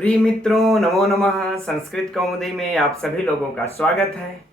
प्रिय मित्रों, नमो नमः। संस्कृत कौमुदी में आप सभी लोगों का स्वागत है।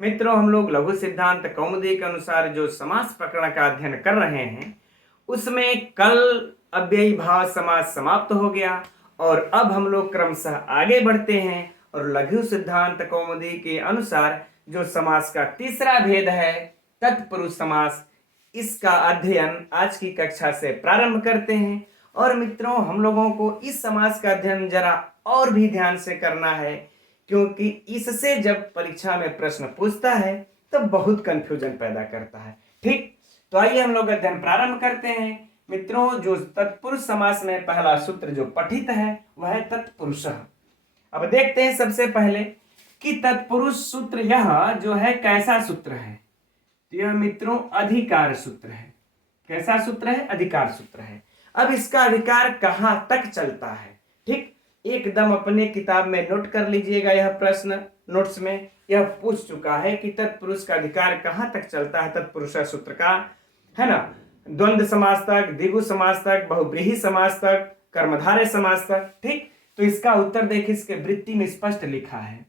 मित्रों, हम लोग लघु सिद्धांत कौमुदी के अनुसार जो समास प्रकरण का अध्ययन कर रहे हैं उसमें कल अव्ययी भाव समास समाप्त हो गया और अब हम लोग क्रमशः आगे बढ़ते हैं और लघु सिद्धांत कौमुदी के अनुसार जो समास का तीसरा भेद है तत्पुरुष समास, इसका अध्ययन आज की कक्षा से प्रारंभ करते हैं। और मित्रों, हम लोगों को इस समास का अध्ययन जरा और भी ध्यान से करना है, क्योंकि इससे जब परीक्षा में प्रश्न पूछता है तब बहुत कंफ्यूजन पैदा करता है। ठीक, तो आइए हम लोग अध्ययन प्रारंभ करते हैं। मित्रों, जो तत्पुरुष समास में पहला सूत्र जो पठित है वह है तत्पुरुषः। अब देखते हैं सबसे पहले कि तत्पुरुष सूत्र यह जो है कैसा सूत्र है। तो यह मित्रों अधिकार सूत्र है। कैसा सूत्र है? अधिकार सूत्र है। अब इसका अधिकार कहां तक चलता है? ठीक, एकदम अपने किताब में नोट कर लीजिएगा। यह प्रश्न नोट्स में यह पूछ चुका है कि तत्पुरुष का अधिकार कहां तक चलता है तत्पुरुष सूत्र का, है ना। द्वंद्व समास तक, द्विगु समास तक, बहुब्रीहि समास तक, कर्मधारय समास तक। ठीक, तो इसका उत्तर देखिए, इसके वृत्ति में स्पष्ट लिखा है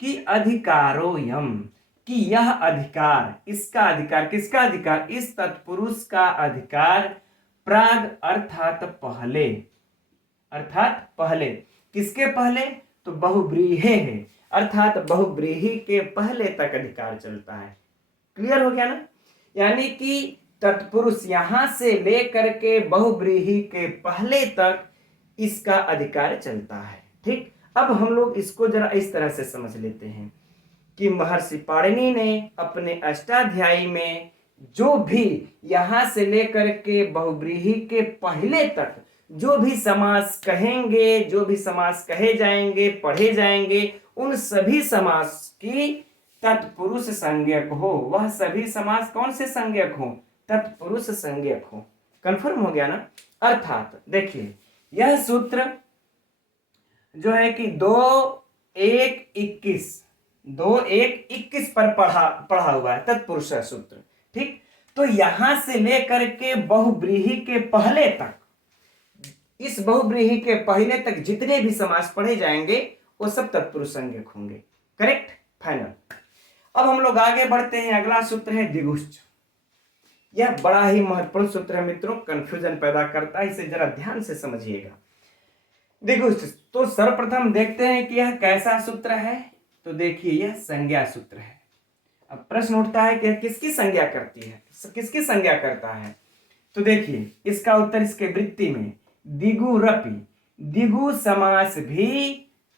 कि अधिकारोयम, कि यह अधिकार, इसका अधिकार, किसका अधिकार? इस तत्पुरुष का अधिकार प्राग अर्थात पहले, अर्थात पहले। किसके पहले? तो बहुब्रीहि है, अर्थात बहुब्रीहि के पहले तक अधिकार चलता है। क्लियर हो गया ना? यानी कि तत्पुरुष यहां से लेकर के बहुब्रीहि के पहले तक इसका अधिकार चलता है। ठीक, अब हम लोग इसको जरा इस तरह से समझ लेते हैं कि महर्षि पाणिनि ने अपने अष्टाध्यायी में जो भी यहां से लेकर के बहुब्रीहि के पहले तक जो भी समास कहेंगे, जो भी समास कहे जाएंगे, पढ़े जाएंगे, उन सभी समास की तत्पुरुष संज्ञक हो। वह सभी समास कौन से संज्ञक हो? तत्पुरुष संज्ञक हो। कंफर्म हो गया ना? अर्थात देखिए, यह सूत्र जो है कि 2-1-21 पर पढ़ा हुआ है तत्पुरुष सूत्र। ठीक, तो यहां से लेकर के बहुब्रीहि के पहले तक, इस बहुब्रीहि के पहले तक जितने भी समास पढ़े जाएंगे वो सब तत्पुरुष संज्ञक होंगे। Correct, final. अब हम लोग आगे बढ़ते हैं। अगला सूत्र है द्विगुश्च। यह बड़ा ही महत्वपूर्ण सूत्र है मित्रों, कंफ्यूजन पैदा करता है, इसे जरा ध्यान से समझिएगा। द्विगुश्च, तो सर्वप्रथम देखते हैं कि यह कैसा सूत्र है। तो देखिए, यह संज्ञा सूत्र है। अब प्रश्न उठता है कि किसकी संज्ञा करती है, किसकी संज्ञा करता है? तो देखिए, इसका उत्तर इसके वृत्ति में द्विगुरपि, द्विगु समास भी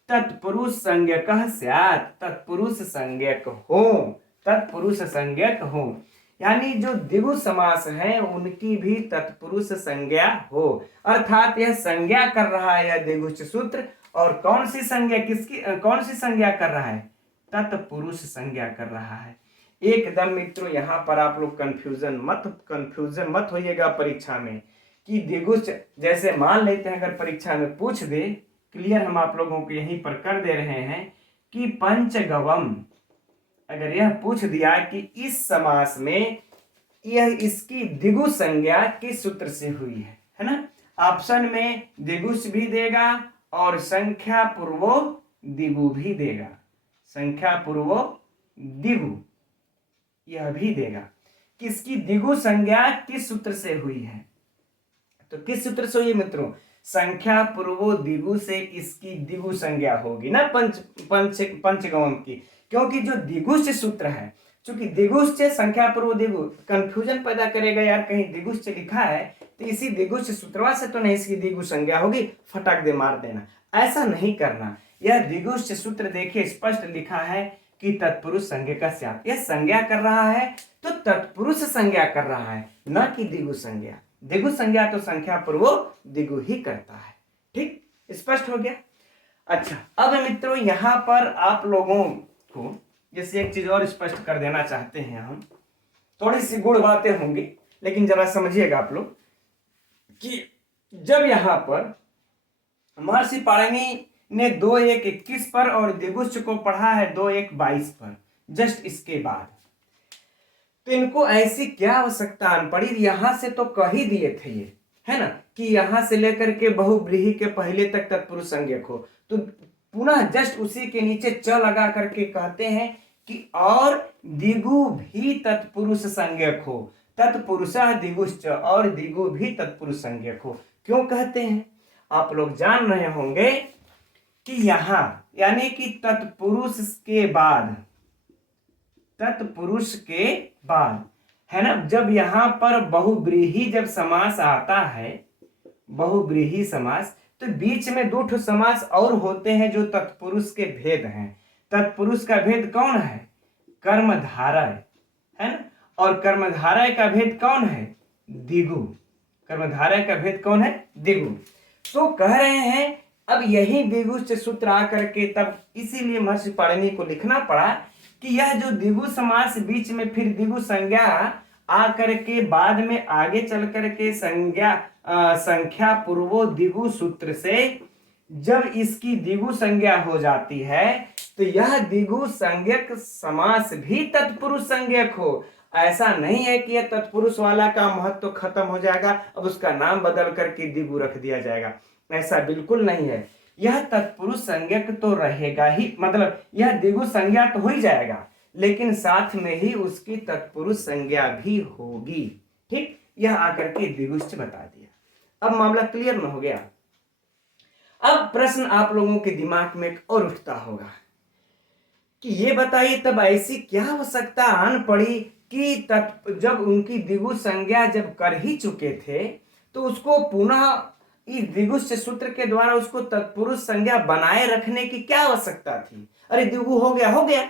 तत्पुरुष संज्ञकः स्यात्, तत्पुरुष संज्ञक हो, तत्पुरुष संज्ञक हो। यानी जो द्विगु समास है उनकी भी तत्पुरुष संज्ञा हो, अर्थात यह संज्ञा कर रहा है यह द्विगुश्च सूत्र। और कौन सी संज्ञा, किसकी, कौन सी संज्ञा कर रहा है? तत्पुरुष संज्ञा कर रहा है। एकदम मित्रों, यहाँ पर आप लोग कंफ्यूजन मत होइएगा परीक्षा में कि द्विगुश्च, जैसे मान लेते हैं अगर परीक्षा में पूछ दे, क्लियर हम आप लोगों को यहीं पर कर दे रहे हैं कि पंचगवम, अगर यह पूछ दिया कि इस समास में यह इसकी द्विगु संज्ञा किस सूत्र से हुई है ना। ऑप्शन में द्विगुश्च भी देगा और संख्या पूर्वो द्विगु भी देगा, संख्या पूर्वो द्विगु यह भी देगा। किसकी द्विगु संज्ञा किस सूत्र से हुई है? तो किस सूत्र से हुई है मित्रों? संख्या पूर्वो द्विगु से इसकी द्विगु संज्ञा होगी ना, पंचगवम की। क्योंकि जो द्विगुश्च सूत्र है, चूंकि द्विगुश्च संख्या पूर्व द्विगु, कंफ्यूजन पैदा करेगा यार, कहीं द्विगुश्च लिखा है तो इसी द्विगुश्च सूत्रवा से तो नहीं इसकी द्विगु संज्ञा होगी, फटाक दे मार देना। ऐसा नहीं करना। यह द्विगुश्च सूत्र देखिए स्पष्ट लिखा है कि तत्पुरुष संज्ञक स्यात्, यह संज्ञा कर रहा है तो तत्पुरुष संज्ञा कर रहा है, न कि द्विगु संज्ञा। द्विगु संज्ञा तो संख्या पूर्व द्विगु ही करता है। ठीक, स्पष्ट हो गया। अच्छा, अब मित्रों यहाँ पर आप लोगों को जैसे एक चीज और स्पष्ट कर देना चाहते हैं हम, थोड़ी सी गुड़ बातें होंगी लेकिन जरा समझिएगा आप लोग कि जब यहाँ पर महर्षि पाणिनि ने 2-1-21 पर और द्विगुश्च को पढ़ा है 2-1-22 पर, जस्ट इसके बाद, तो इनको ऐसी क्या आवश्यकता पड़ी? यहां से तो कह ही दिए थे ये, है ना, कि यहां से लेकर के बहुव्रीहि के पहले तक तत्पुरुष संज्ञक हो, तो पुनः जस्ट उसी के नीचे च लगा करके कहते हैं कि और दिगु भी तत्पुरुष संज्ञक हो, तत्पुरुषः दिगुश्च, और दिगु भी तत्पुरुष संज्ञक हो। क्यों कहते हैं? आप लोग जान रहे होंगे कि यहां यानी कि तत्पुरुष के बाद, तत्पुरुष के बाद है ना, जब यहां पर बहुव्रीहि जब समास आता है, बहुव्रीहि समास, तो बीच में दो ठो समास और होते हैं जो तत्पुरुष के भेद हैं। तत्पुरुष का भेद कौन है? कर्मधारय, है ना, और कर्मधारय का भेद कौन है? दिगु। कर्मधारय का भेद कौन है? दिगु। तो कह रहे हैं अब यही दिगुश्च सूत्र आकर के तब इसीलिए महर्षि पाणिनि को लिखना पड़ा कि यह जो दिगु समास बीच में फिर दिगु संज्ञा आकर के बाद में आगे चल करके संख्या पूर्वो दिगु सूत्र से जब इसकी दिगु संज्ञा हो जाती है तो यह दिगु संज्ञक समास भी तत्पुरुष संज्ञक हो। ऐसा नहीं है कि यह तत्पुरुष वाला का महत्व तो खत्म हो जाएगा, अब उसका नाम बदल करके दिगु रख दिया जाएगा, ऐसा बिल्कुल नहीं है। यह तत्पुरुष संज्ञक तो रहेगा ही, मतलब यह दिगु संज्ञा तो हो ही जाएगा, लेकिन साथ में ही उसकी तत्पुरुष संज्ञा भी होगी। ठीक, यह आकर के दिगुश्च बता दिया। अब मामला क्लियर न हो गया। अब प्रश्न आप लोगों के दिमाग में और उठता होगा कि ये बताइए तब ऐसी क्या आवश्यकता आन पड़ी कि जब उनकी दिगु संज्ञा जब कर ही चुके थे तो उसको पुनः इस दिगुश्च सूत्र के द्वारा उसको तत्पुरुष संज्ञा बनाए रखने की क्या आवश्यकता थी? अरे दिगु हो गया, हो गया,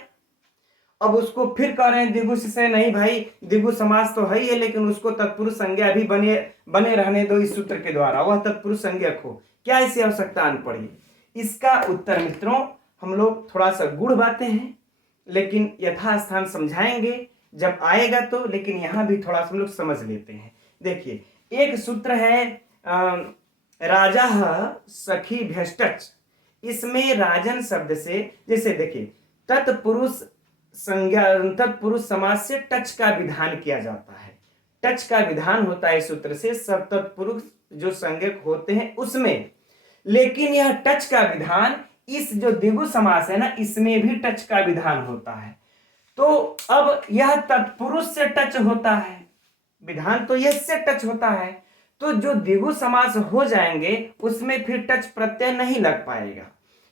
अब उसको फिर कह रहे हैं दिगुश्च से नहीं भाई, दिगु समास तो है ही है लेकिन उसको तत्पुरुष संज्ञा भी बने रहने दो इस सूत्र के द्वारा, वह तत्पुरुष संज्ञक हो। क्या ऐसी आवश्यकता आन पड़ी? इसका उत्तर मित्रों हम लोग थोड़ा सा गूढ़ बातें हैं लेकिन यथास्थान समझाएंगे जब आएगा तो, लेकिन यहां भी थोड़ा सा हम लोग समझ लेते हैं। देखिए, एक सूत्र है राजा सखी भ्यष्टच, इसमें राजन शब्द से जैसे देखिए तत्पुरुष संज्ञा, तत्पुरुष समास से टच का विधान किया जाता है, टच का विधान होता है सूत्र से सब तत्पुरुष जो संज्ञक होते हैं उसमें, लेकिन यह टच का विधान इस जो दिगु समास है ना इसमें भी टच का विधान होता है। तो अब यह तत्पुरुष से टच होता है, विधान तो यह से टच होता है, तो जो दिगु समास हो जाएंगे उसमें फिर टच प्रत्यय नहीं लग पाएगा।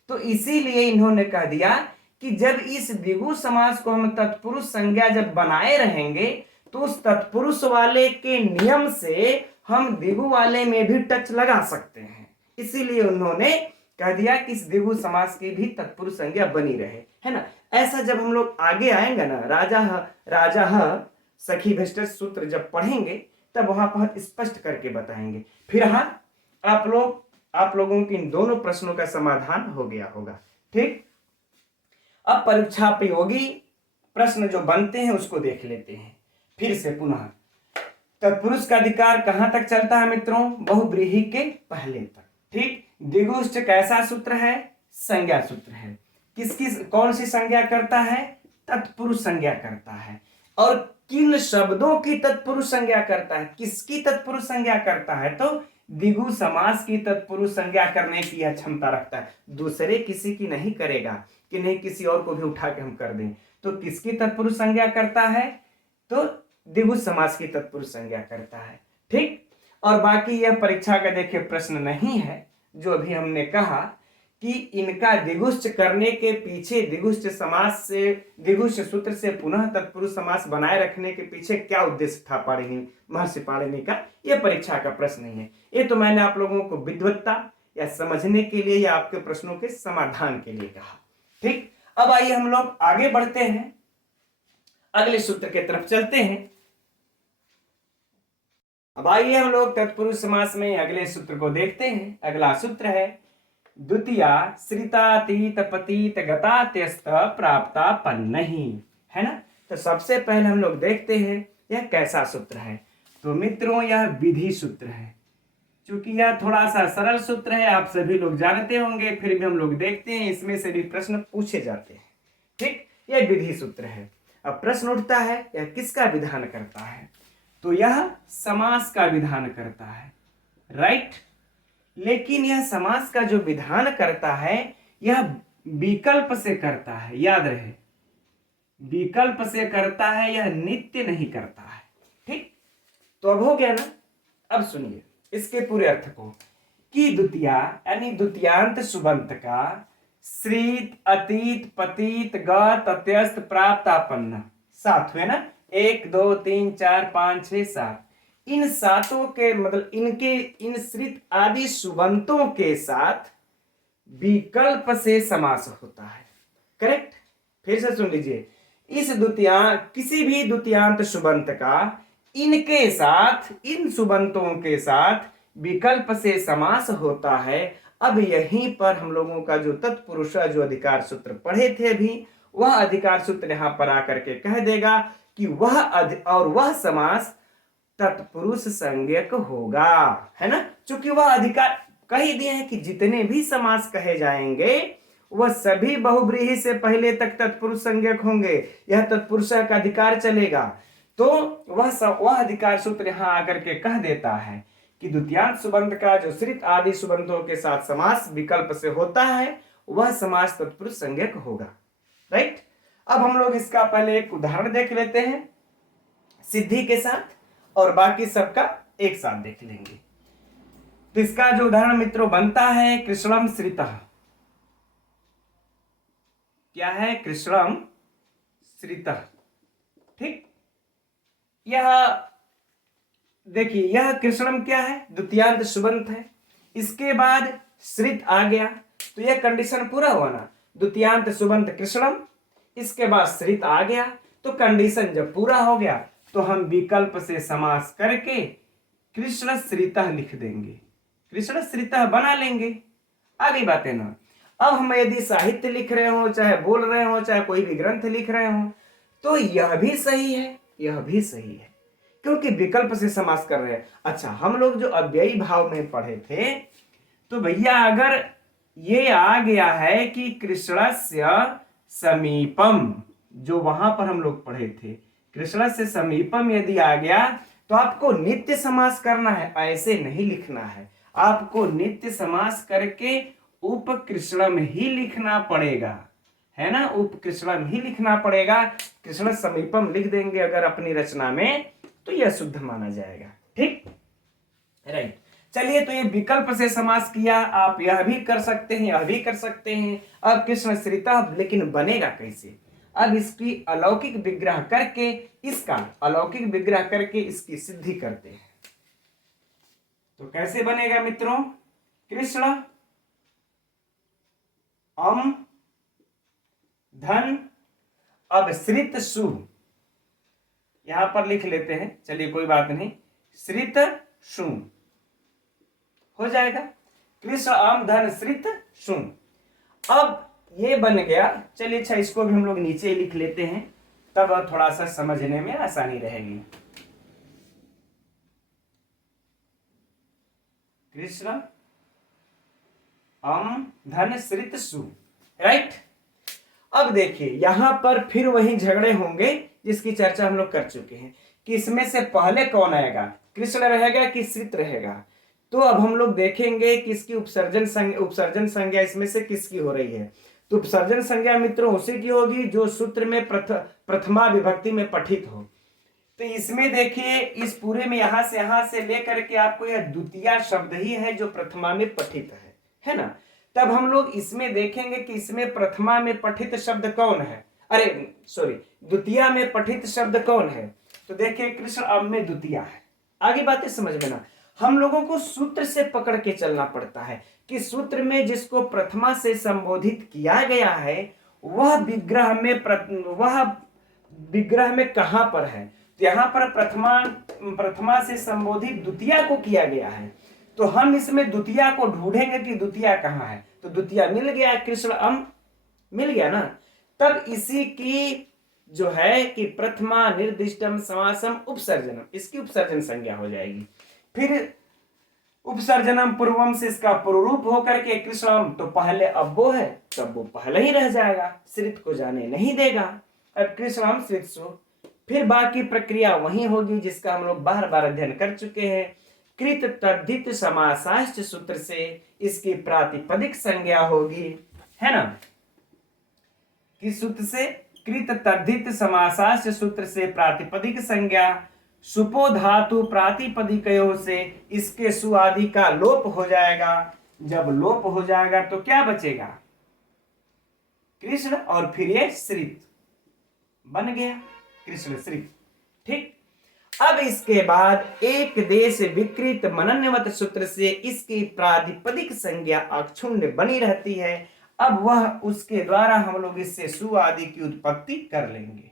तो इसीलिए इन्होंने कह दिया कि जब इस दिगु समास को हम तत्पुरुष संज्ञा जब बनाए रहेंगे तो उस तत्पुरुष वाले के नियम से हम दिगु वाले में भी टच लगा सकते हैं। इसीलिए उन्होंने कह दिया कि इस दिगु समास की भी तत्पुरुष संज्ञा बनी रहे, है ना। ऐसा जब हम लोग आगे आएंगे ना, राजा सखी भ्यष्टच सूत्र जब पढ़ेंगे तब वहां पर स्पष्ट करके बताएंगे। फिर हाँ, आप लोगों के इन दोनों प्रश्नों का समाधान हो गया होगा। ठीक, अब परीक्षा उपयोगी प्रश्न जो बनते हैं उसको देख लेते हैं फिर से पुनः। तत्पुरुष का अधिकार कहां तक चलता है मित्रों? बहुव्रीहि के पहले तक। ठीक, दिगुश्च कैसा सूत्र है? संज्ञा सूत्र है। किसकी कौन सी संज्ञा करता है? तत्पुरुष संज्ञा करता है। और किन शब्दों की तत्पुरुष संज्ञा करता है? किसकी तत्पुरुष संज्ञा करता है? तो दिगु समास की तत्पुरुष संज्ञा करने की यह क्षमता रखता है, दूसरे किसी की नहीं करेगा कि नहीं किसी और को भी उठा के हम कर दें। तो किसकी तत्पुरुष संज्ञा करता है? तो दिगु समास की तत्पुरुष संज्ञा करता है। ठीक, और बाकी यह परीक्षा का देखिए प्रश्न नहीं है, जो अभी हमने कहा कि इनका दिगुश्च करने के पीछे दिगुश्च समास से, दिगुश्च सूत्र से पुनः तत्पुरुष समास बनाए रखने के पीछे क्या उद्देश्य था महर्षि पाणिनि का, यह परीक्षा का प्रश्न नहीं है। ये तो मैंने आप लोगों को विद्वत्ता या समझने के लिए या आपके प्रश्नों के समाधान के लिए कहा। ठीक, अब आइए हम लोग आगे बढ़ते हैं, अगले सूत्र के तरफ चलते हैं। अब आइए हम लोग तत्पुरुष समास में अगले सूत्र को देखते हैं। अगला सूत्र है द्वितीया श्रितातीत पतीत गतात्यस्त प्राप्ता पन्नहि, है ना। तो सबसे पहले हम लोग देखते हैं यह कैसा सूत्र है। तो मित्रों यह विधि सूत्र है, क्योंकि यह थोड़ा सा सरल सूत्र है, आप सभी लोग जानते होंगे, फिर भी हम लोग देखते हैं इसमें से भी प्रश्न पूछे जाते हैं। ठीक, यह विधि सूत्र है। अब प्रश्न उठता है यह किसका विधान करता है? तो यह समास का विधान करता है। राइट। लेकिन यह समास का जो विधान करता है यह विकल्प से करता है, याद रहे, विकल्प से करता है, यह नित्य नहीं करता है। ठीक, तो अब हो गया ना। अब सुनिए इसके पूरे अर्थ को कि द्वितीया यानी द्वितीयांत सुबंत का श्रित अतीत पतीत ग तत्यस्त प्राप्त आपन्न 7 हुए ना, 1 2 3 4 5 6 7, इन सातों के मतलब इनके इन श्रित आदि सुबंतों के साथ विकल्प से समास होता है। करेक्ट, फिर से सुन लीजिए, इस किसी भी द्वितीयांत सुबंत का इनके साथ, इन सुबंतों के साथ विकल्प से समास होता है। अब यहीं पर हम लोगों का जो तत्पुरुष जो अधिकार सूत्र पढ़े थे अभी, वह अधिकार सूत्र यहां पर आकर के कह देगा कि वह समास तत्पुरुष संज्ञक होगा, है ना। चूंकि वह अधिकार कह दिए हैं कि जितने भी समास कहे जाएंगे वह सभी बहुब्रीहि से पहले तक तत्पुरुष संज्ञक होंगे, यह तत्पुरुष का अधिकार चलेगा। तो वह अधिकार सूत्र यहां आकर के कह देता है कि द्वितीयांत सुबंत का जो श्रित आदि सुबंतों के साथ समास विकल्प से होता है वह समास तत्पुरुष संज्ञक होगा। राइट, अब हम लोग इसका पहले एक उदाहरण देख लेते हैं सिद्धि के साथ, और बाकी सबका एक साथ देख लेंगे। तो इसका जो उदाहरण मित्रों बनता है कृष्णम श्रितः। क्या है? कृष्णम श्रितः। ठीक, यह देखिए, यह कृष्णम क्या है? द्वितीयांत सुबंत है। इसके बाद श्रित आ गया तो यह कंडीशन पूरा हुआ ना, द्वितीयांत सुबंत कृष्णम, इसके बाद श्रित आ गया तो कंडीशन जब पूरा हो गया तो हम विकल्प से समास करके कृष्ण श्रितः लिख देंगे, कृष्ण श्रितः बना लेंगे। आगे बातें ना। अब हम यदि साहित्य लिख रहे हो, चाहे बोल रहे हो, चाहे कोई भी ग्रंथ लिख रहे हो, तो यह भी सही है, यह भी सही है, क्योंकि विकल्प से समास कर रहे हैं। अच्छा, हम लोग जो अव्ययी भाव में पढ़े थे, तो भैया अगर ये आ गया है कि कृष्णस्य समीपम, जो वहां पर हम लोग पढ़े थे, कृष्णस्य समीपम यदि आ गया तो आपको नित्य समास करना है, ऐसे नहीं लिखना है। आपको नित्य समास करके उपकृष्णम ही लिखना पड़ेगा, है ना, उपकृष्णम ही लिखना पड़ेगा। कृष्ण समीपम लिख देंगे अगर अपनी रचना में तो यह शुद्ध माना जाएगा। ठीक, राइट। चलिए, तो ये विकल्प से समास किया, आप यह भी कर सकते हैं, यह भी कर सकते हैं। अब कृष्ण श्रितः लेकिन बनेगा कैसे? अब इसकी अलौकिक विग्रह करके, इसका अलौकिक विग्रह करके इसकी सिद्धि करते हैं। तो कैसे बनेगा मित्रों? कृष्ण अम धन, अब श्रित सु यहां पर लिख लेते हैं, चलिए कोई बात नहीं, श्रित सु हो जाएगा। कृष्ण अम धन श्रित सु। अब ये बन गया। चलिए, अच्छा, इसको भी हम लोग नीचे ही लिख लेते हैं, तब थोड़ा सा समझने में आसानी रहेगी। कृष्ण अम धन श्रित सु, राइट। अब देखिए यहां पर फिर वही झगड़े होंगे जिसकी चर्चा हम लोग कर चुके हैं कि इसमें से पहले कौन आएगा, कृष्ण रहेगा कि श्रित रहेगा। तो अब हम लोग देखेंगे कि इसकी उपसर्जन संज्ञा इसमें से किसकी हो रही है। तो उपसर्जन संज्ञा मित्रों उसी की होगी जो सूत्र में प्रथमा विभक्ति में पठित हो। तो इसमें देखिए, इस पूरे में यहां से लेकर के आपको यह द्वितीया शब्द ही है जो प्रथमा में पठित है ना। तब हम लोग इसमें देखेंगे कि इसमें प्रथमा में पठित शब्द कौन है, अरे सॉरी, द्वितीया में पठित शब्द कौन है। तो देखिए कृष्ण अब में द्वितीया है। आगे बातें समझ में ना, हम लोगों को सूत्र से पकड़ के चलना पड़ता है कि सूत्र में जिसको प्रथमा से संबोधित किया गया है वह विग्रह में कहां पर है। तो यहां पर प्रथमा से संबोधित द्वितीया को किया गया है, तो हम इसमें द्वितीया को ढूंढेंगे कि द्वितीया कहां है। तो द्वितीया मिल गया, कृष्ण अम मिल गया ना। तब इसी की जो है कि प्रथमा निर्दिष्टम समासम उपसर्जनम, इसकी उपसर्जन संज्ञा हो जाएगी। फिर उपसर्जनम पूर्वम से इसका पूर्वरूप होकर के कृष्णम, तो पहले अब वो है तब वो पहले ही रह जाएगा, श्रित को जाने नहीं देगा। अब कृष्णम श्रितसु, फिर बाकी प्रक्रिया वही होगी जिसका हम लोग बार बार अध्ययन कर चुके हैं। कृत तद्धित समासाश्च सूत्र से इसकी प्रातिपदिक संज्ञा होगी, है ना। किस सूत्र से? कृत तद्धित समासाश्च सूत्र से प्रातिपदिक संज्ञा सुपो धातु प्रातिपदिकयों से इसके सु आदि का लोप हो जाएगा। जब लोप हो जाएगा तो क्या बचेगा? कृष्ण और फिर ये श्रित बन गया, कृष्ण श्रित। ठीक। अब इसके बाद एक देश विकृत मनन्यवत सूत्र से इसकी प्रातिपदिक संज्ञा अक्षुण्ण बनी रहती है। अब वह उसके द्वारा हम लोग इससे सु आदि की उत्पत्ति कर लेंगे।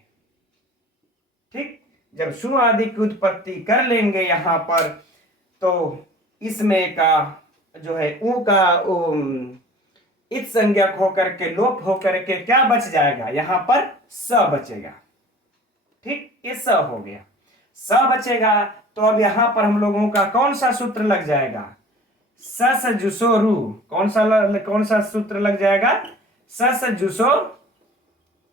ठीक। जब सु आदि की उत्पत्ति कर लेंगे यहां पर, तो इसमें का जो है ऊ का इस संज्ञक होकर के लोप होकर के क्या बच जाएगा? यहां पर स बचेगा। ठीक, ये स हो गया, स बचेगा। तो अब यहां पर हम लोगों का कौन सा सूत्र लग जाएगा? सस जुसो रू। कौन सा सूत्र लग जाएगा? सस जुसो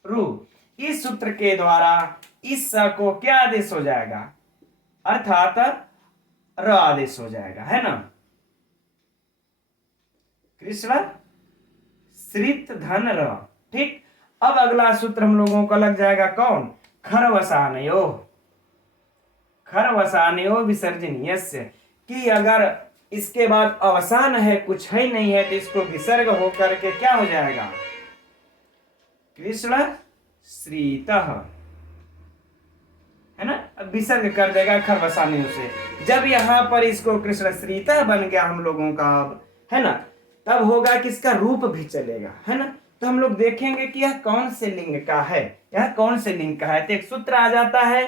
रू। इस सूत्र के द्वारा इस स को क्या आदेश हो जाएगा? अर्थात र आदेश हो जाएगा, है ना। कृष्ण श्रित धन र। ठीक। अब अगला सूत्र हम लोगों का लग जाएगा कौन? खरवसानयो। खरवसानयो विसर्जनीयस्य, कि अगर इसके बाद अवसान है, कुछ है नहीं है, तो इसको विसर्ग होकर के क्या हो जाएगा? कृष्ण श्रीतः, है ना। अब विसर्ग कर देगा खरवसानयो से। जब यहां पर इसको कृष्ण श्रीतः बन गया हम लोगों का, अब है ना, तब होगा कि इसका रूप भी चलेगा, है ना। तो हम लोग देखेंगे कि यह कौन से लिंग का है, यह कौन से लिंग का है। तो एक सूत्र आ जाता है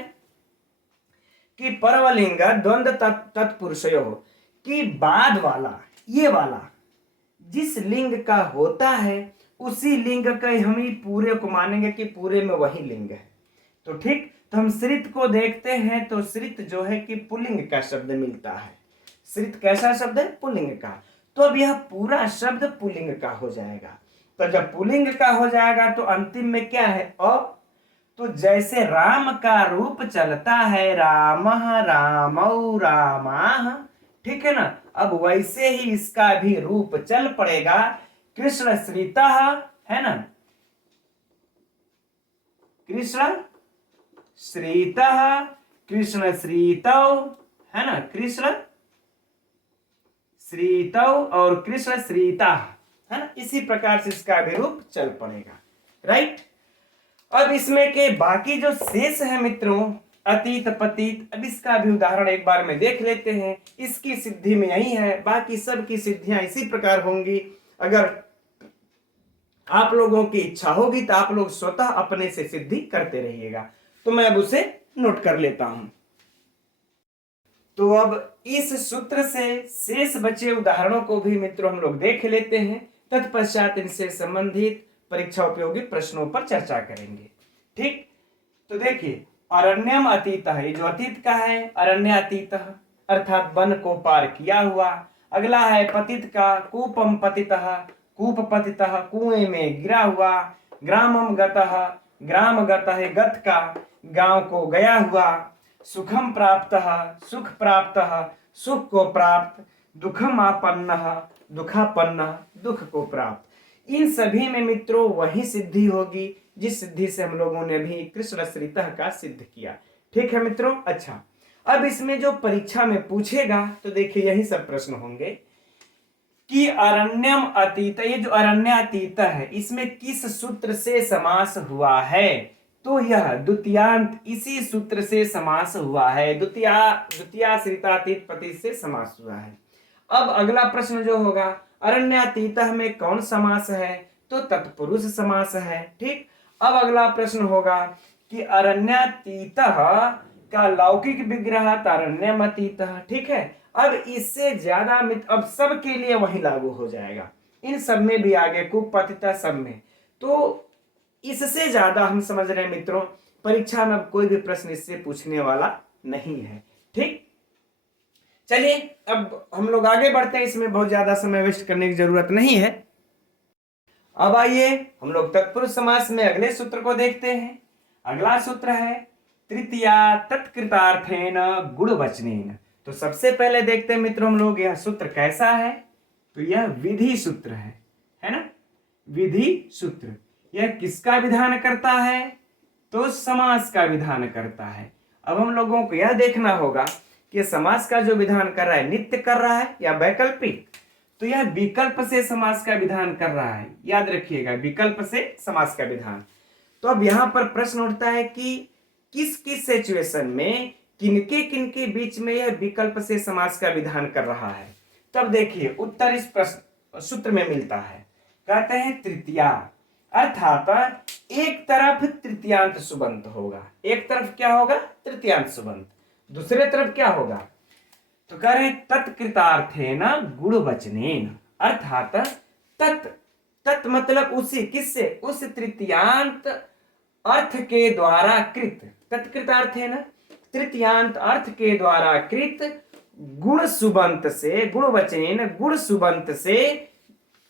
कि परवलिंग द्वंद्व तत्पुरुषयो, कि बाद वाला, ये वाला जिस लिंग का होता है उसी लिंग का हम ही पूरे को मानेंगे कि पूरे में वही लिंग है। तो ठीक, तो हम श्रित को देखते हैं, तो श्रित जो है कि पुल्लिंग का शब्द मिलता है। श्रित कैसा शब्द है? पुल्लिंग का। तो अब यह पूरा शब्द पुल्लिंग का हो जाएगा। तो जब पुल्लिंग का हो जाएगा तो अंतिम में क्या है? अ। तो जैसे राम का रूप चलता है, रामः रामौ रामाः, ठीक है ना, अब वैसे ही इसका भी रूप चल पड़ेगा। कृष्ण श्रीतः, है ना, कृष्ण श्रीतः, कृष्ण श्रीतौ, है ना, कृष्ण श्रीतौ और कृष्ण श्रीता, है ना। इसी प्रकार से इसका भी रूप चल पड़ेगा, राइट। अब इसमें के बाकी जो शेष है मित्रों, अतीत पतीत, अब इसका भी उदाहरण एक बार में देख लेते हैं। इसकी सिद्धि में यही है, बाकी सब की सिद्धियां इसी प्रकार होंगी। अगर आप लोगों की इच्छा होगी तो आप लोग स्वतः अपने से सिद्धि करते रहिएगा। तो मैं अब उसे नोट कर लेता हूं। तो अब इस सूत्र से शेष बचे उदाहरणों को भी मित्रों हम लोग देख लेते हैं। तत्पश्चात इनसे संबंधित परीक्षा उपयोगी प्रश्नों पर चर्चा करेंगे। ठीक, तो देखिए, अरण्यम अतीत है, जो अतीत का है, अरण्य अतीत अर्थात वन को पार किया हुआ। अगला है पतित का, कूपम पतितः, कूप पतितः, कुएं में गिरा हुआ। ग्रामम गतः, ग्राम गतः, गत का, गांव को गया हुआ। सुखम प्राप्तः, सुख प्राप्तः, सुख को प्राप्त। दुखम आपन्नः, दुखापन्नः, दुख को प्राप्त। इन सभी में मित्रों वही सिद्धि होगी जिस सिद्धि से हम लोगों ने भी कृष्ण श्रीतः का सिद्ध किया। ठीक है मित्रों। अच्छा, अब इसमें जो परीक्षा में पूछेगा तो देखिए यही सब प्रश्न होंगे कि अरण्यम अतीत, ये जो अरण्य अतीत है इसमें किस सूत्र से समास हुआ है? तो यह द्वितीयांत इसी सूत्र से समास हुआ है। द्वितीया श्रितातीत पति से समास हुआ है। अब अगला प्रश्न जो होगा, अरण्यातीतः में कौन समास है? तो तत्पुरुष समास है। ठीक। अब अगला प्रश्न होगा कि अरण्यातीतः का लौकिक विग्रह अरण्यमतीतः। ठीक है। अब इससे ज्यादा अब सब के लिए वही लागू हो जाएगा, इन सब में भी आगे कुपतिता सब में। तो इससे ज्यादा हम समझ रहे हैं मित्रों, परीक्षा में अब कोई भी प्रश्न इससे पूछने वाला नहीं है। ठीक, चलिए अब हम लोग आगे बढ़ते हैं, इसमें बहुत ज्यादा समय वेस्ट करने की जरूरत नहीं है। अब आइए हम लोग तत्पुरुष समास में अगले सूत्र को देखते हैं। अगला सूत्र है तृतीया तत्कृतार्थेन गुणवचनेन। तो सबसे पहले देखते हैं मित्रों हम लोग यह सूत्र कैसा है। तो यह विधि सूत्र है ना, विधि सूत्र। यह किसका विधान करता है? तो समास का विधान करता है। अब हम लोगों को यह देखना होगा कि समास का जो विधान कर रहा है नित्य कर रहा है या वैकल्पिक। तो यह विकल्प से समास का विधान कर रहा है, याद रखिएगा, विकल्प से समास का विधान। तो अब यहां पर प्रश्न उठता है कि किस किस सिचुएशन में किनके किनके बीच में यह विकल्प से समास का विधान कर रहा है। तब देखिए उत्तर इस प्रश्न सूत्र में मिलता है। कहते हैं तृतीया, अर्थात एक तरफ तृतीयांत सुबंत होगा। एक तरफ क्या होगा? तृतीयांत सुबंत। दूसरे तरफ क्या होगा? तो कह रहे तत्कृतार्थेन गुणवचनेन, अर्थात तत् तत् मतलब उसी, किससे? उस तृतीयांत अर्थ के द्वारा कृत, तत्कृतार्थेन तृतीयांत अर्थ के द्वारा कृत गुण सुबंत से, गुणवचनेन गुण सुबंत से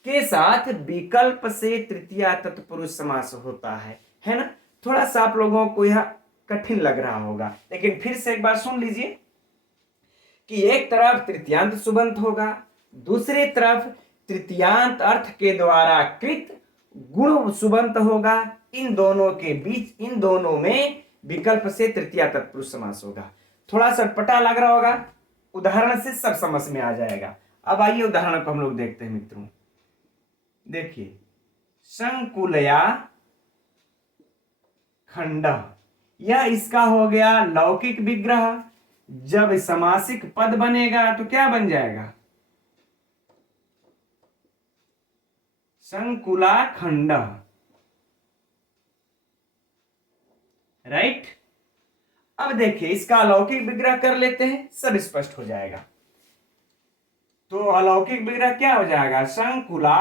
के साथ विकल्प से तृतीया तत्पुरुष समास होता है ना। थोड़ा सा आप लोगों को यह कठिन लग रहा होगा, लेकिन फिर से एक बार सुन लीजिए कि एक तरफ तृतीयांत सुबंत होगा, दूसरी तरफ तृतीयांत अर्थ के द्वारा कृत गुण सुबंत होगा। इन दोनों के बीच, इन दोनों में विकल्प से तृतीया तत्पुरुष समास होगा। थोड़ा सा पटा लग रहा होगा, उदाहरण से सब समझ में आ जाएगा। अब आइए उदाहरण को हम लोग देखते हैं मित्रों। देखिए, संकुलया खंड, यह इसका हो गया लौकिक विग्रह। जब समासिक पद बनेगा तो क्या बन जाएगा? संकुला खंड, राइट। अब देखिए इसका अलौकिक विग्रह कर लेते हैं, सब स्पष्ट हो जाएगा। तो अलौकिक विग्रह क्या हो जाएगा? संकुला,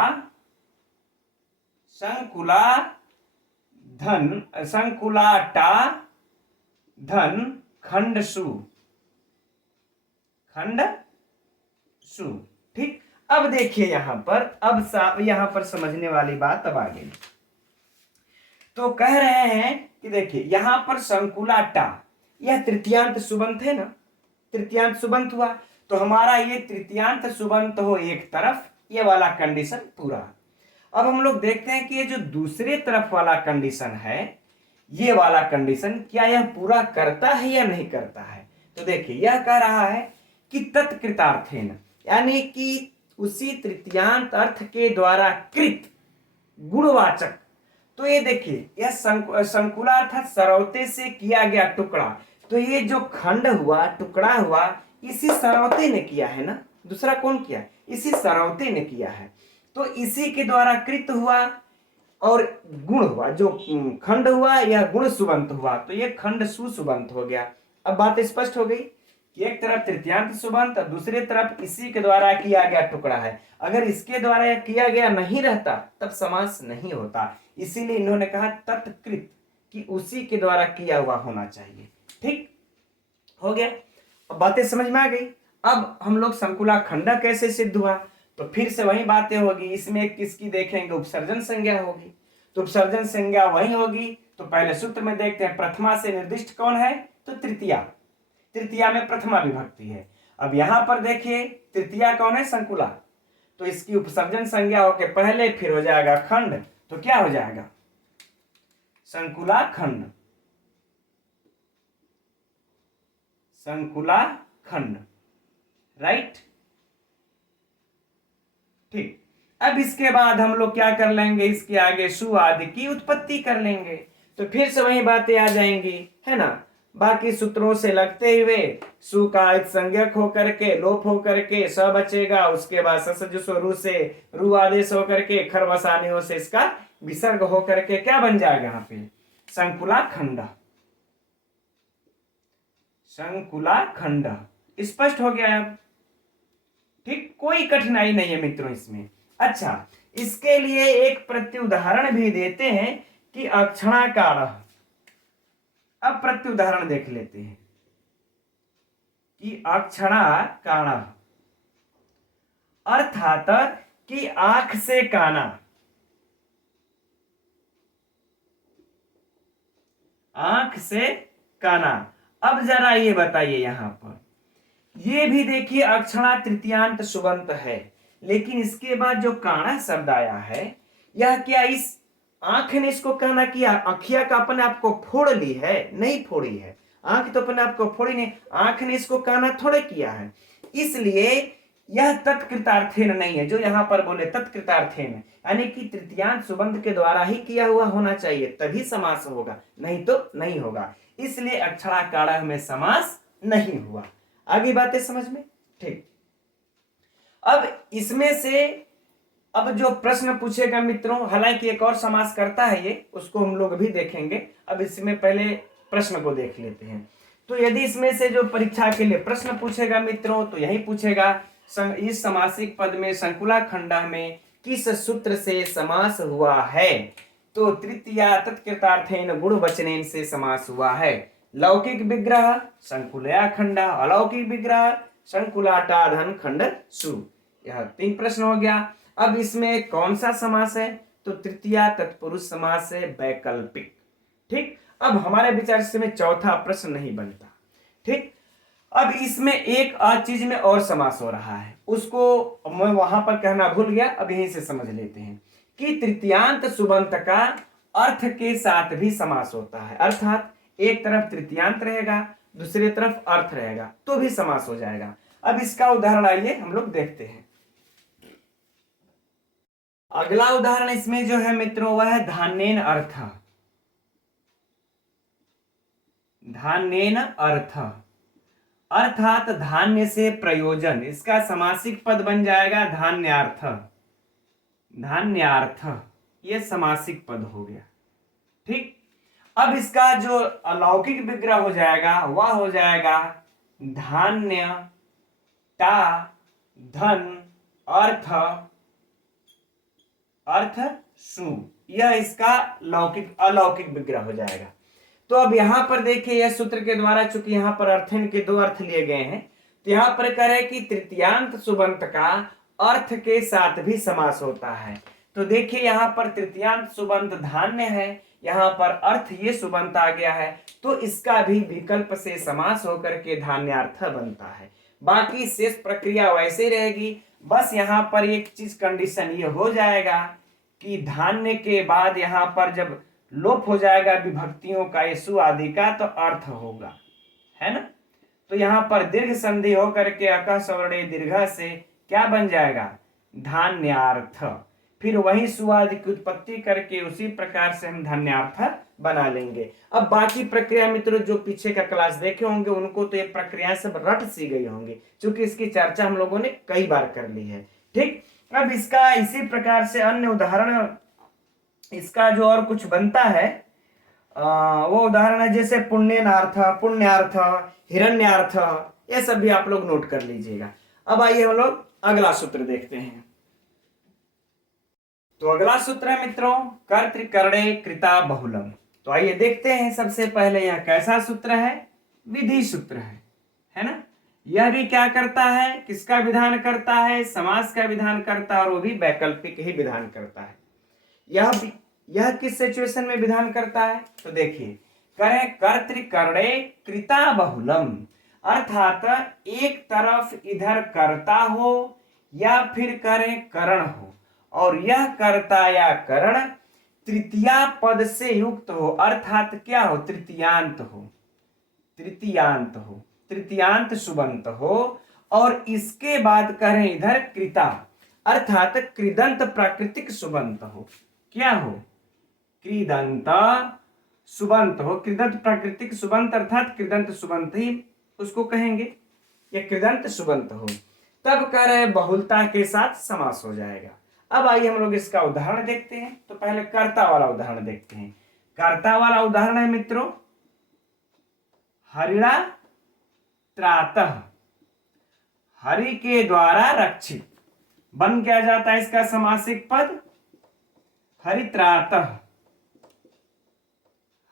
संकुला धन, संकुला टा धन खंड सु, खंड सु। ठीक। अब देखिए यहां पर, अब यहां पर समझने वाली बात अब आ गई। तो कह रहे हैं कि देखिए यहां पर संकुला टा, यह तृतीयांत सुबंत है ना, तृतीयांत सुबंत हुआ। तो हमारा ये तृतीयांत सुबंत हो एक तरफ, ये वाला कंडीशन पूरा। अब हम लोग देखते हैं कि ये जो दूसरे तरफ वाला कंडीशन है, ये वाला कंडीशन क्या यह पूरा करता है या नहीं करता है। तो देखिए यह कह रहा है कि तत्कृतार्थेन, यानी कि उसी तृतीयांत अर्थ के द्वारा कृत गुणवाचक। तो ये देखिए यह संकुला अर्थात सरौते से किया गया टुकड़ा। तो ये जो खंड हुआ, टुकड़ा हुआ, इसी सरौते ने किया है ना, दूसरा कौन किया? इसी सरौते ने किया है। तो इसी के द्वारा कृत हुआ और गुण हुआ, जो खंड हुआ यह गुण सुबंत हुआ, तो ये खंड सुसुबंत हो गया। अब बात स्पष्ट हो गई कि एक तरफ तृतीयांत सुबंत और दूसरी तरफ इसी के द्वारा किया गया टुकड़ा है। अगर इसके द्वारा यह किया गया नहीं रहता तब समास नहीं होता, इसीलिए इन्होंने कहा तत्कृत, कि उसी के द्वारा किया हुआ होना चाहिए। ठीक हो गया, अब बातें समझ में आ गई। अब हम लोग संकुला खंड कैसे सिद्ध हुआ, तो फिर से वही बातें होगी। इसमें किसकी देखेंगे? उपसर्जन संज्ञा होगी। तो उपसर्जन संज्ञा वही होगी। तो पहले सूत्र में देखते हैं, प्रथमा से निर्दिष्ट कौन है? तो तृतीया, तृतीया में प्रथमा विभक्ति है। अब यहां पर देखिए तृतीया कौन है? संकुला। तो इसकी उपसर्जन संज्ञा होके पहले फिर हो जाएगा खंड, तो क्या हो जाएगा? संकुला खंड, संकुला खंड, राइट। ठीक। अब इसके बाद हम लोग क्या कर लेंगे? इसके आगे सु आदि की उत्पत्ति कर लेंगे, तो फिर से वही बातें आ जाएंगी, है ना। बाकी सूत्रों से लगते हुए सु का संज्ञक होकर के लोप होकर के स बचेगा, उसके बाद ससजुसो रू से रू आदेश होकर के खरवसानियों से इसका विसर्ग होकर के क्या बन जाएगा? यहाँ पे संकुला खंड, संकुला खंड। स्पष्ट हो गया अब? ठीक, कोई कठिनाई नहीं है मित्रों इसमें। अच्छा, इसके लिए एक प्रत्युदाहरण भी देते हैं कि अक्षणाकार। अब प्रत्युदाहरण देख लेते हैं कि अक्षणाकार अर्थात कि आंख से काना, आंख से काना। अब जरा ये बताइए यहां पर ये भी देखिए अक्षणा तृतीयांत सुबंत है, लेकिन इसके बाद जो काणा शब्द आया है, यह क्या इस आंख ने इसको कहना किया, आंखिया का अपने आप को फोड़ ली है? नहीं फोड़ी है, आंख तो अपने आप को फोड़ी नहीं, आंख ने इसको कहना थोड़े किया है। इसलिए यह तत्कृतार्थेन नहीं है, जो यहां पर बोले तत्कृतार्थेन, यानी कि तृतीयांत सुबंध के द्वारा ही किया हुआ होना चाहिए, तभी समास होगा, नहीं तो नहीं होगा। इसलिए अक्षरा काड़ा में समास नहीं हुआ। आगे बातें समझ में? ठीक। अब इसमें से अब जो प्रश्न पूछेगा मित्रों, हालांकि एक और समास करता है ये, उसको हम लोग भी देखेंगे। अब इसमें पहले प्रश्न को देख लेते हैं। तो यदि इसमें से जो परीक्षा के लिए प्रश्न पूछेगा मित्रों, तो यही पूछेगा इस समासिक पद में संकुला खंड में किस सूत्र से समास हुआ है? तो तृतीया तत्कृतार्थेन गुण वचनेन से समास हुआ है। लौकिक विग्रह संकुलया खंड, अलौकिक विग्रह संकुलाटाधन खंड सु। यह 3 प्रश्न हो गया। अब इसमें कौन सा समास है? तो तृतीया तत्पुरुष समास है, वैकल्पिक। ठीक। अब हमारे विचार से में चौथा प्रश्न नहीं बनता। ठीक। अब इसमें एक चीज में और समास हो रहा है, उसको मैं वहां पर कहना भूल गया, अब यहीं से समझ लेते हैं कि तृतीयांत सुबंत का अर्थ के साथ भी समास होता है, अर्थात एक तरफ तृतीयांत रहेगा, दूसरी तरफ अर्थ रहेगा, तो भी समास हो जाएगा। अब इसका उदाहरण आइए हम लोग देखते हैं। अगला उदाहरण इसमें जो है मित्रों, वह है धान्येन अर्थ। धान्येन अर्थ अर्थात धान्य से प्रयोजन, इसका समासिक पद बन जाएगा धान्यार्थ। धान्यार्थ ये समासिक पद हो गया। ठीक। अब इसका जो अलौकिक विग्रह हो जाएगा वह हो जाएगा धान्य टा धन अर्थ अर्थ सु, यह इसका अलौकिक विग्रह हो जाएगा। तो अब यहां पर देखिए, यह सूत्र के द्वारा चूंकि यहां पर अर्थन के 2 अर्थ लिए गए हैं, तो यहां पर कह रहे कि तृतीयांत सुबंत का अर्थ के साथ भी समास होता है। तो देखिए यहां पर तृतीयांत सुबंत धान्य है, यहां पर अर्थ ये सुबंत आ गया है, तो इसका भी विकल्प से समास होकर के धान्यार्थ बनता है। बाकी शेष प्रक्रिया वैसे रहेगी, बस यहां पर एक चीज कंडीशन ये हो जाएगा कि धान्य के बाद यहां पर जब लोप हो जाएगा विभक्तियों का यशु आदि का, तो अर्थ होगा, है ना। तो यहां पर दीर्घ संधि होकर के अकः सवर्णे दीर्घ से क्या बन जाएगा? धान्यार्थ। फिर वही सुआदि की उत्पत्ति करके उसी प्रकार से हम धान्यार्थ बना लेंगे। अब बाकी प्रक्रिया मित्रों जो पीछे का क्लास देखे होंगे उनको तो ये प्रक्रिया सब रट सी गई होंगी, क्योंकि इसकी चर्चा हम लोगों ने कई बार कर ली है। ठीक। अब इसका इसी प्रकार से अन्य उदाहरण इसका जो और कुछ बनता है वो उदाहरण है, जैसे पुण्यनार्थ, पुण्यार्थ, हिरण्यार्थ, ये सब भी आप लोग नोट कर लीजिएगा। अब आइए हम लोग अगला सूत्र देखते हैं। तो अगला सूत्र है मित्रों कर्तृकर्णे कृता बहुलम। तो आइए देखते हैं। सबसे पहले यह कैसा सूत्र है? विधि सूत्र है ना। यह भी क्या करता है? किसका विधान करता है? समास का विधान करता है, और वो भी वैकल्पिक ही विधान करता है। यह किस सिचुएशन में विधान करता है? तो देखिए, करें कर्तृकर्णे कृता बहुलम, अर्थात एक तरफ इधर कर्ता हो या फिर करें करण हो, और यह कर्ता या करण तृतीया पद से युक्त हो, अर्थात क्या हो? तृतीयांत हो, तृतीयांत हो, तृतीयांत सुबंत हो, और इसके बाद करें इधर कृता, अर्थात कृदंत प्राकृतिक सुबंत हो। क्या हो? कृदंत सुबंत हो। कृदंत प्राकृतिक सुबंत अर्थात कृदंत सुबंत ही उसको कहेंगे, या कृदंत सुबंत हो, तब कह रहे बहुलता के साथ समास हो जाएगा। अब आइए हम लोग इसका उदाहरण देखते हैं। तो पहले कर्ता वाला उदाहरण देखते हैं। कर्ता वाला उदाहरण है मित्रों हरिणा त्रातः, हरि के द्वारा रक्षित। बन क्या जाता है इसका समासिक पद? हरित्रातः,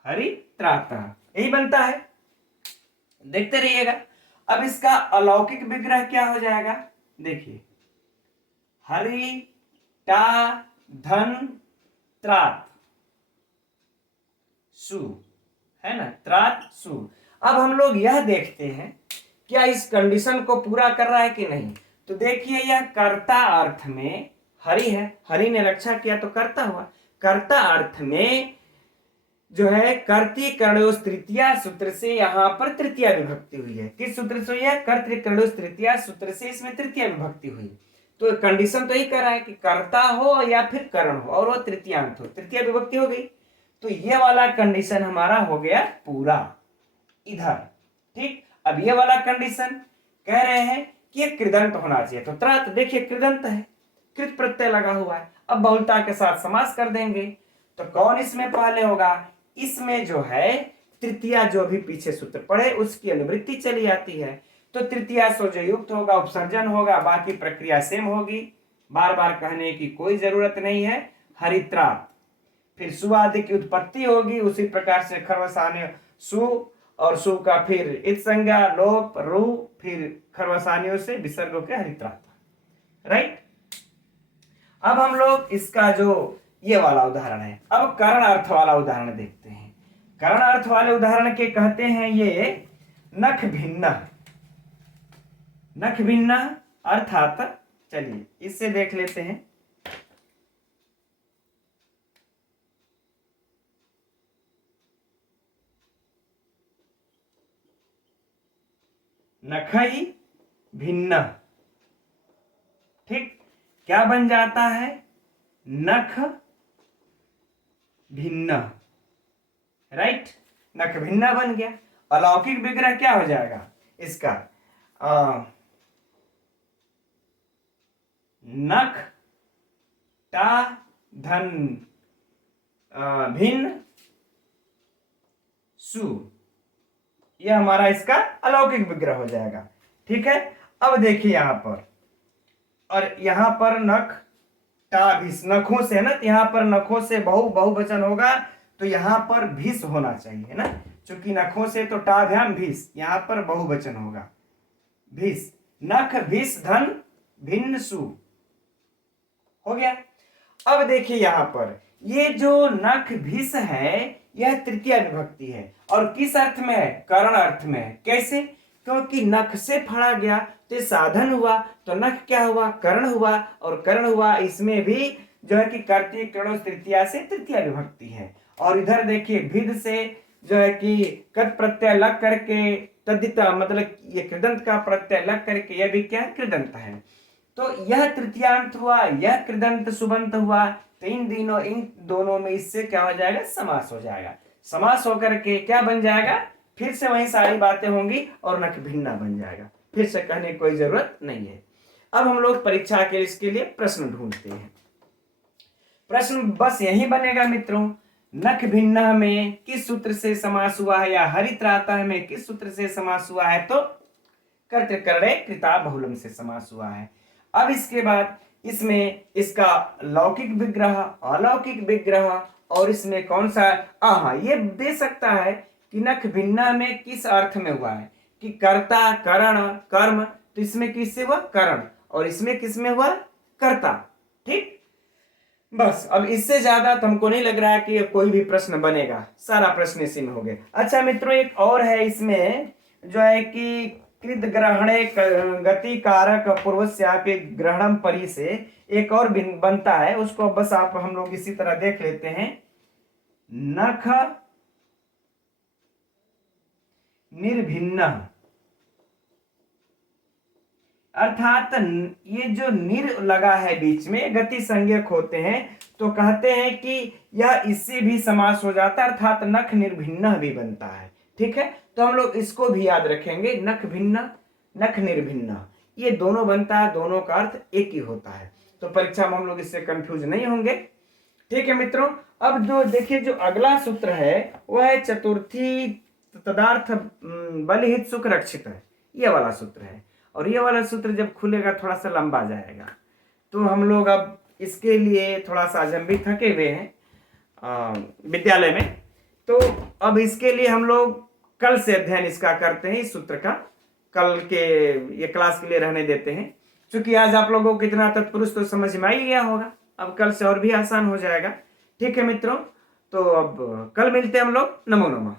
हरित्रातः, यही बनता है। देखते रहिएगा। अब इसका अलौकिक विग्रह क्या हो जाएगा? देखिए, हरि टा धन त्रात सु, है ना, त्रात सु। अब हम लोग यह देखते हैं क्या इस कंडीशन को पूरा कर रहा है कि नहीं। तो देखिए यह कर्ता अर्थ में हरि है, हरि ने रक्षा किया तो कर्ता हुआ। कर्ता अर्थ में जो है कर्तिकर्णोस तृतीया सूत्र से यहाँ पर तृतीया विभक्ति हुई है। किस सूत्र से हुई है? कर्तिकर्णोस तृतीया सूत्र से इसमें तृतीया विभक्ति हुई। तो कंडीशन तो यही कर रहा है कि कर्ता हो या फिर करण हो और वो तृतीयांत हो, तृतीया विभक्ति हो गई। तो ये वाला कंडीशन हमारा हो गया पूरा इधर। ठीक, अब ये वाला कंडीशन कह रहे हैं कि ये कृदंत होना चाहिए। तो त्रात देखिए कृदंत है, कृत प्रत्यय लगा हुआ है। अब बहुलता के साथ समास कर देंगे तो कौन इसमें पहले होगा? इसमें जो है तृतीया जो भी पीछे सूत्र पढ़े उसकी अनुवृत्ति चली आती है। तो तृतीया सो जो युक्त होगा उपसर्जन होगा, बाकी प्रक्रिया सेम होगी, बार बार कहने की कोई जरूरत नहीं है। हरित्रात, फिर सुआदि की उत्पत्ति होगी उसी प्रकार से खरवसान्य सु और सु का फिर इत संज्ञा लोप रु, फिर खरवसानियों से विसर्ग होकर हरित्रात। राइट, अब हम लोग इसका जो ये वाला उदाहरण है, अब करण अर्थ वाला उदाहरण देखते हैं। करण अर्थ वाले उदाहरण के कहते हैं ये नख भिन्न। नख भिन्न अर्थात चलिए इससे देख लेते हैं। नखई भिन्न, ठीक, क्या बन जाता है? नख भिन्न। राइट, नख भिन्न बन गया। अलौकिक विग्रह क्या हो जाएगा इसका? नख टा धन भिन्न सु, यह हमारा इसका अलौकिक विग्रह हो जाएगा। ठीक है, अब देखिए यहां पर, और यहां पर नख टा भिस, नखों से है ना, यहां पर नखों से बहुवचन होगा तो यहां पर भिस होना चाहिए ना, क्योंकि नखों से तो टा भ्याम भिस, यहां पर बहुवचन होगा भिस। नख भिस धन भिन्न सु हो गया। अब देखिए यहां पर ये जो नख भिस है यह तृतीया विभक्ति है और किस अर्थ में है? करण अर्थ में है। कैसे? क्योंकि नख से फड़ा गया तो साधन हुआ, तो नख क्या हुआ? करण हुआ, और करण हुआ इसमें भी जो है कि कर्तृ तृतीया से तृतीया विभक्ति है। और इधर देखिए भिद से जो है कि कद प्रत्यय लग करके तद्धिता, मतलब ये कृदंत का प्रत्यय लग करके यह भी क्या है? कृदंत है। तो यह तृतीयांत हुआ, यह कृदंत सुबंत हुआ, तो इन दोनों में इससे क्या हो जाएगा? समास हो जाएगा। समास होकर के क्या बन जाएगा? फिर से वही सारी बातें होंगी और नख भिन्ना बन जाएगा। फिर से कहने की कोई जरूरत नहीं है। अब हम लोग परीक्षा के इसके लिए प्रश्न ढूंढते हैं। प्रश्न बस यही बनेगा मित्रों, नख भिन्न में किस सूत्र से समास हुआ है, या हरित्रातः में किस सूत्र से समास हुआ है? तो कर्तृकर्णे कृता बहुलम से समास हुआ है। अब इसके बाद इसमें इसका लौकिक विग्रह, अलौकिक विग्रह, और इसमें कौन सा ये दे सकता है कि नख भिन्ना में किस अर्थ में हुआ है कि कर्ता करण कर्म, तो इसमें किससे हुआ? करण, और इसमें किसमें हुआ? कर्ता। ठीक, बस अब इससे ज्यादा तो हमको नहीं लग रहा है कि कोई भी प्रश्न बनेगा, सारा प्रश्न इसी में हो गए। अच्छा मित्रों, एक और है इसमें जो है कि कृत ग्रहणे गति कारक पूर्वस्यापि ग्रहणम परि से एक और बनता है, उसको बस आप हम लोग इसी तरह देख लेते हैं। नख निर्भिन्न, अर्थात ये जो निर लगा है बीच में गति संज्ञक होते हैं, तो कहते हैं कि यह इससे भी समास हो जाता है, अर्थात नख निर्भिन्न भी बनता है। ठीक है, तो हम लोग इसको भी याद रखेंगे, नख भिन्न नख निर्भिन्न, ये दोनों बनता है, दोनों का अर्थ एक ही होता है। तो परीक्षा में हम लोग इससे कंफ्यूज नहीं होंगे। ठीक है मित्रों, अब जो देखिए जो अगला सूत्र है वह है चतुर्थी तदार्थ बलहित सुख रक्षित है, ये वाला सूत्र है। और ये वाला सूत्र जब खुलेगा थोड़ा सा लंबा जाएगा, तो हम लोग अब इसके लिए थोड़ा सा आज हम भी थके हुए हैं विद्यालय में, तो अब इसके लिए हम लोग कल से अध्ययन इसका करते हैं, इस सूत्र का कल के ये क्लास के लिए रहने देते हैं। क्योंकि आज आप लोगों को कितना तत्पुरुष तो समझ में आ ही गया होगा, अब कल से और भी आसान हो जाएगा। ठीक है मित्रों, तो अब कल मिलते हैं हम लोग। नमो नमः।